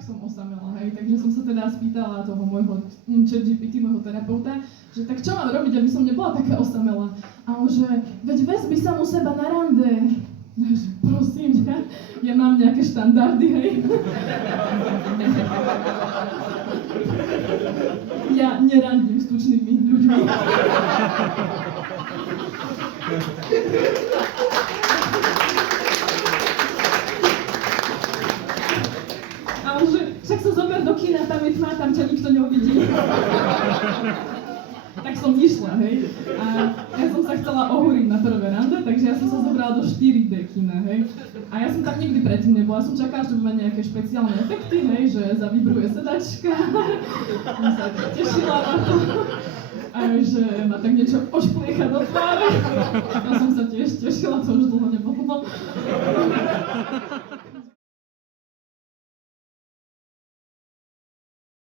fakt som osamela, hej, takže som sa teda spýtala toho môjho ChatGPT, môjho terapeuta, že tak čo mám robiť, aby som nebola taká osamela. A on že, veď vezmi sa mu seba na rande. Že, prosím, ja mám nejaké štandardy, hej. Ja nerandím s tučnými ľuďmi. A on že, však sa zober do kina, tam je tma, tam ťa nikto neuvidí. Tak som išla, hej. A ja som sa chcela ohúriť na prvé rande, takže ja som sa zobrala do 4D kina, hej. A ja som tam nikdy predtým nebola, som čakala, že to bude nejaké špeciálne efekty, hej, že zavibruje sedačka. Som sa tešila na to. A že ma tak niečo ošpliecha do tváre. Ja som sa tiež tešila, to už dlho nebolo.